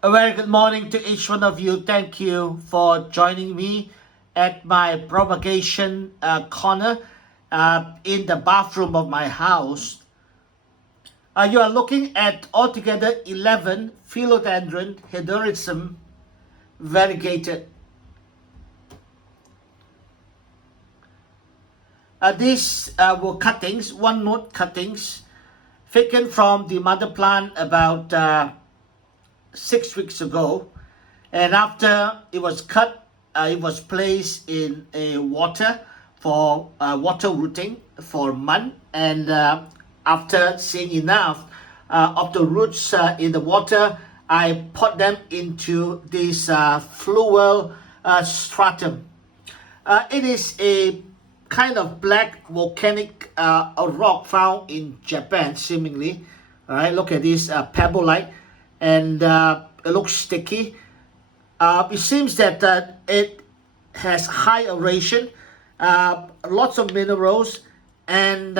A very good morning to each one of you. Thank you for joining me at my propagation corner in the bathroom of my house. You are looking at altogether 11 Philodendron Hederaceum variegated. These were cuttings, one note cuttings, taken from the mother plant about 6 weeks ago, and after it was cut, it was placed in a water for water rooting for a month, and after seeing enough of the roots in the water, I put them into this Fluval stratum. It is a kind of black volcanic a rock found in Japan, seemingly. All right, look at this pebble-like, and it looks sticky. It seems that it has high aeration, lots of minerals, and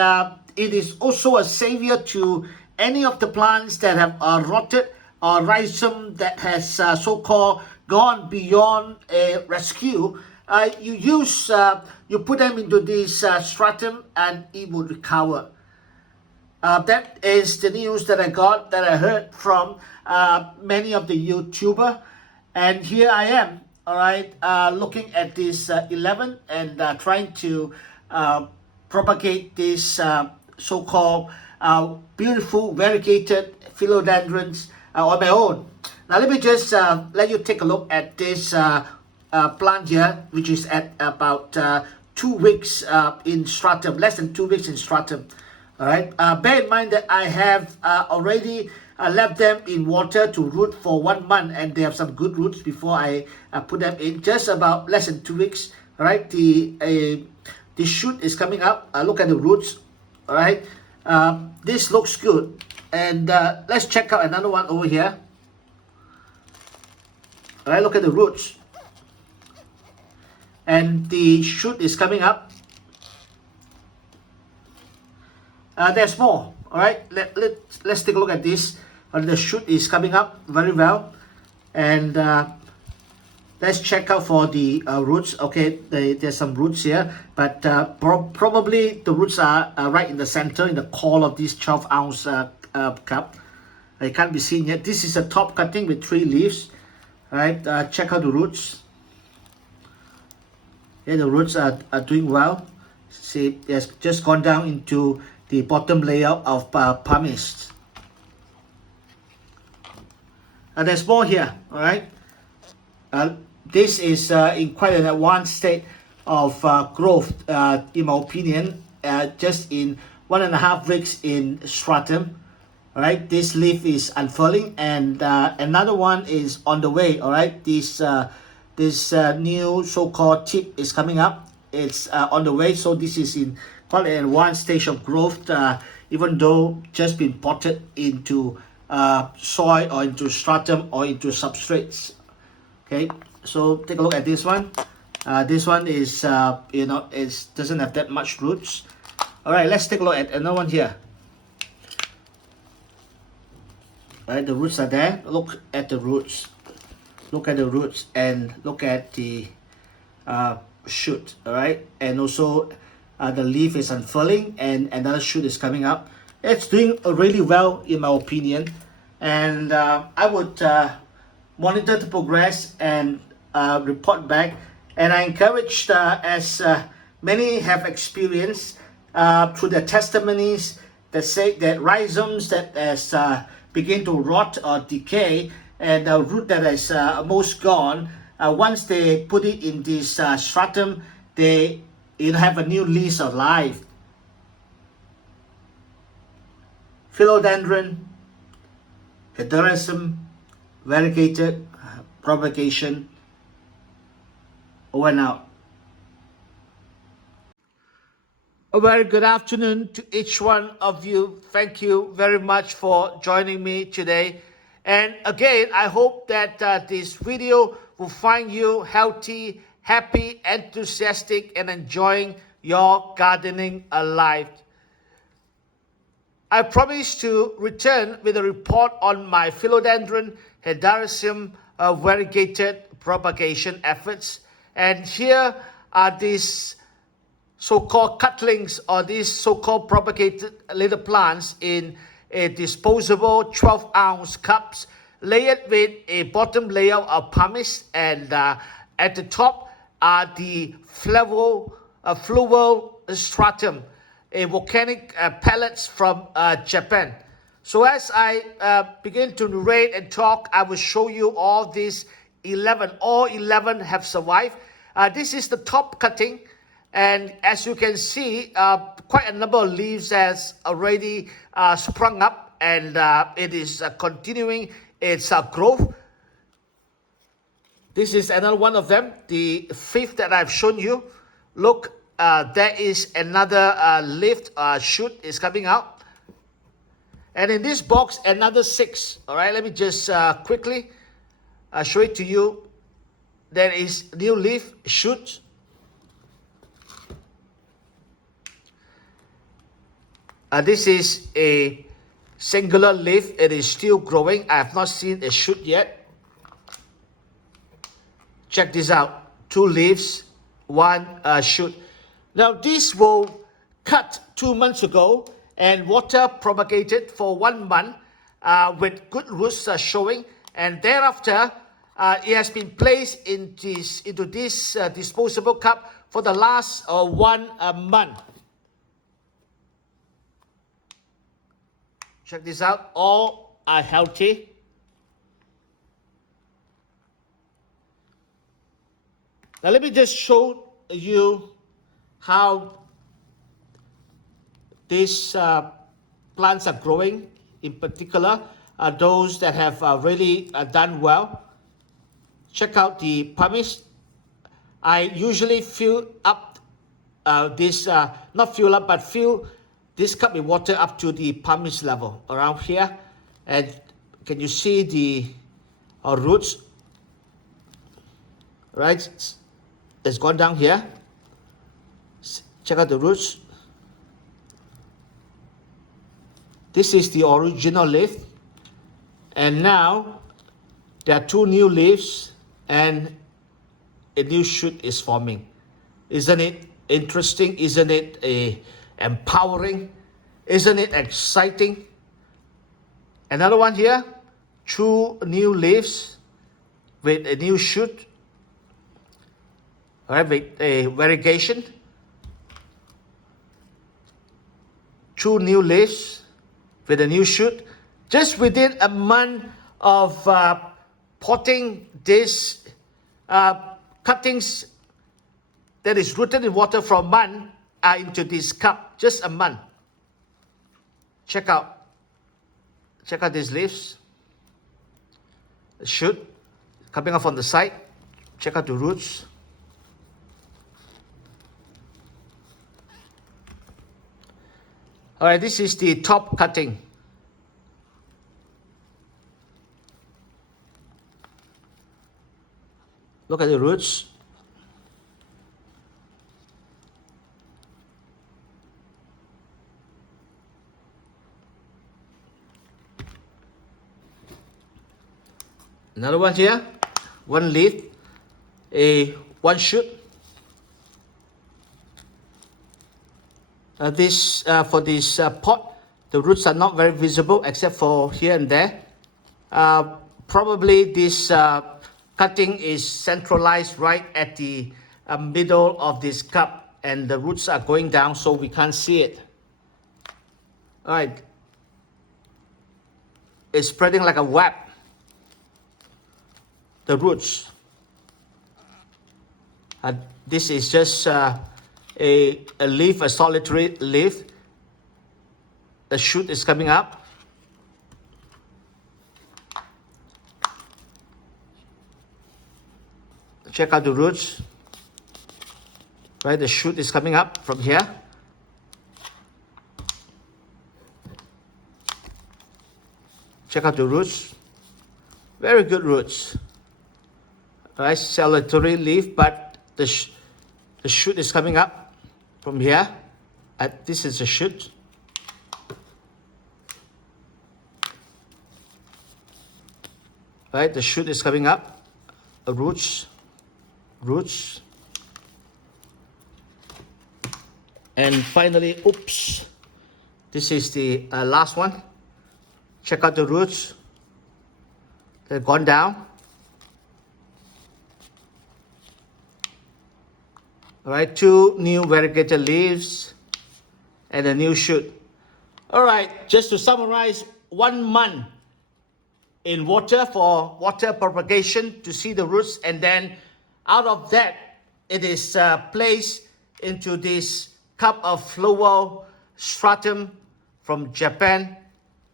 it is also a savior to any of the plants that have rotted or rhizome that has so-called gone beyond a rescue. You put them into this stratum and it would recover. That is the news that I heard from many of the YouTuber, and here I am, all right, looking at this 11 and trying to propagate this so-called beautiful variegated philodendrons on my own. Now let me just let you take a look at this plant here, which is at about 2 weeks in stratum, less than 2 weeks in stratum. All right. Bear in mind that I have already left them in water to root for 1 month, and they have some good roots before I put them in. Just about less than 2 weeks. All right. The shoot is coming up. Look at the roots. All right. This looks good, and let's check out another one over here. All right. Look at the roots, and the shoot is coming up. There's more. All right, let's take a look at this. The shoot is coming up very well, and let's check out for the roots. Okay, there's some roots here, but probably the roots are right in the center, in the core of this 12-ounce cup. It can't be seen yet. This is a top cutting with 3 leaves. All right, check out the roots. Yeah, the roots are doing well. See, it has just gone down into the bottom layer of pumice. There's more here, all right? This is in quite an advanced state of growth, in my opinion, just in 1.5 weeks in stratum. All right, this leaf is unfurling, and another one is on the way. All right, this new so-called tip is coming up. It's on the way, so this is in quite an advanced stage of growth, even though just been potted into soil or into stratum or into substrates. Okay, so take a look at this one. This one is it doesn't have that much roots. All right, let's take a look at another one here. All right, the roots are there. Look at the roots. Look at the roots and look at the shoot. All right, and also the leaf is unfurling and another shoot is coming up. It's doing really well in my opinion, and I would monitor the progress and report back. And I encourage, as many have experienced through their testimonies, that say that rhizomes that has begin to rot or decay, and the root that is almost gone, once they put it in this stratum, they have a new lease of life. Philodendron, Hederaceum, Variegated, Propagation, over and out. A very good afternoon to each one of you. Thank you very much for joining me today. And again, I hope that this video will find you healthy, happy, enthusiastic, and enjoying your gardening life. I promised to return with a report on my Philodendron Hederaceum variegated propagation efforts. And here are these so-called cutlings, or these so-called propagated little plants in a disposable 12-ounce cups layered with a bottom layer of pumice, and at the top are the Fluval Stratum, a volcanic pellets from Japan. So as I begin to narrate and talk, I will show you all these 11. All 11 have survived. This is the top cutting, and as you can see, quite a number of leaves has already sprung up, and it is continuing its growth. This is another one of them, the fifth that I've shown you. Look, there is another leaf shoot is coming out. And in this box, another 6. All right, let me just quickly show it to you. There is new leaf shoot. This is a singular leaf. It is still growing. I have not seen a shoot yet. Check this out. 2 leaves, 1 shoot. Now this will cut 2 months ago and water propagated for 1 month with good roots showing, and thereafter it has been placed into this disposable cup for the last 1 month. Check this out. All are healthy. Now let me just show you how these plants are growing. In particular, those that have really done well. Check out the pumice. I usually fill up not fill up, but fill this cup with water up to the pumice level around here. And can you see the roots? Right? It's gone down here. Check out the roots. This is the original leaf. And now there are 2 new leaves and a new shoot is forming. Isn't it interesting? Isn't it empowering? Isn't it exciting? Another one here. 2 new leaves with a new shoot. All right, with a variegation. 2 new leaves with a new shoot. Just within a month of potting this cuttings that is rooted in water for a month into this cup. Just a month. Check out these leaves. The shoot coming up on the side. Check out the roots. All right, this is the top cutting. Look at the roots. Another one here. 1 leaf, 1 shoot. For this pot, the roots are not very visible except for here and there. Probably this cutting is centralized right at the middle of this cup, and the roots are going down so we can't see it. All right. It's spreading like a web. The roots. This is just a leaf, a solitary leaf. The shoot is coming up. Check out the roots. Right, the shoot is coming up from here. Check out the roots. Very good roots. Right, solitary leaf, but the shoot is coming up from here. This is a shoot. right? The shoot is coming up, roots, and finally, oops, this is the last one. Check out the roots. They've gone down. All right, 2 new variegated leaves and a new shoot. All right, just to summarize, 1 month in water for water propagation to see the roots, and then out of that, it is placed into this cup of Fluval Stratum from Japan.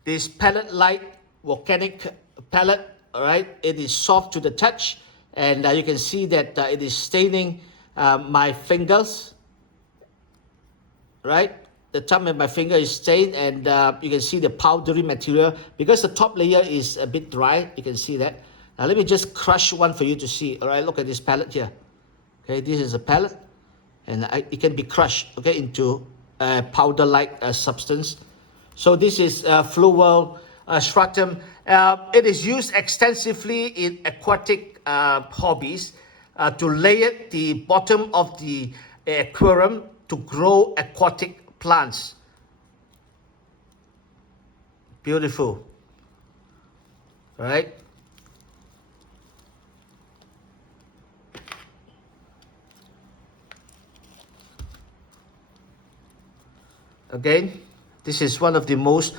This pellet-like volcanic pellet, all right, it is soft to the touch, and you can see that it is staining my fingers, right? The thumb of my finger is stained, and you can see the powdery material because the top layer is a bit dry. You can see that. Now let me just crush one for you to see. All right, look at this pellet here. Okay, this is a pellet, and it can be crushed, okay, into a powder-like substance. So this is Fluval Stratum. It is used extensively in aquatic hobbies to layer the bottom of the aquarium to grow aquatic plants. Beautiful. All right. Again, this is one of the most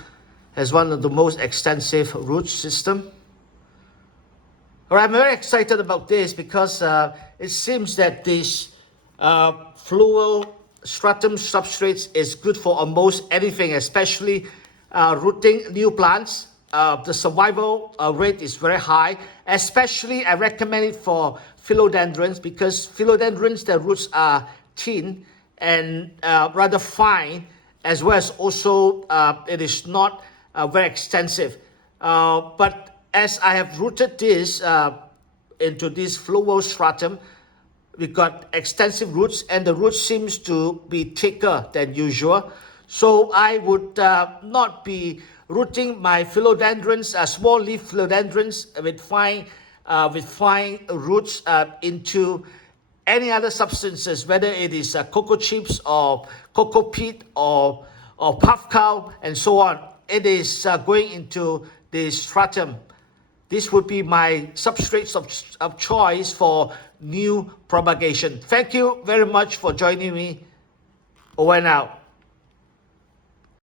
extensive root system. All right, I'm very excited about this because it seems that this Fluval Stratum substrates is good for almost anything, especially rooting new plants. The survival rate is very high. Especially, I recommend it for philodendrons because philodendrons, their roots are thin and rather fine, as well as also it is not very extensive. But as I have rooted this into this Fluval Stratum, we got extensive roots, and the roots seems to be thicker than usual. So I would not be rooting my philodendrons, small leaf philodendrons with fine roots into any other substances, whether it is cocoa chips or cocoa peat or puff cow and so on. It is going into the stratum. This would be my substrates of choice for new propagation. Thank you very much for joining me. Over and out.